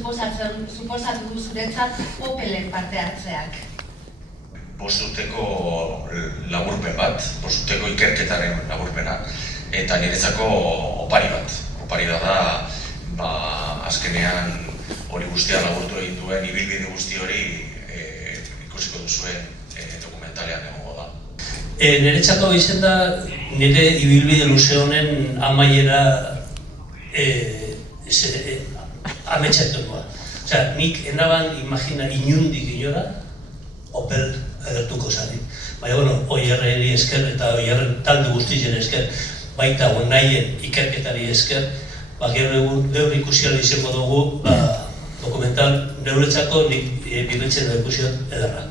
suposatu du zuretzat Opelen parte hartzeak? 5 urteko laburpen bat, 5 urteko ikerketaren laburpena, eta niretzako opari bat. Opari da, azkenean hori guztia laburtu egin duen, ibilbide guzti hori ikusiko duzuen dokumentalean egongo da. Niretzako izan da, nire ibilbide luze honen amaiera ametxatukoa. Nik enaban imagina inundik inora, Opel agertuko zanik. Baina, Oierreri esker eta Oierren talde guztien esker, baita onaien ikerketari esker, gaur ikusiala izango dugu dokumental neuretzako nik bilatzen da ikusiot edarra.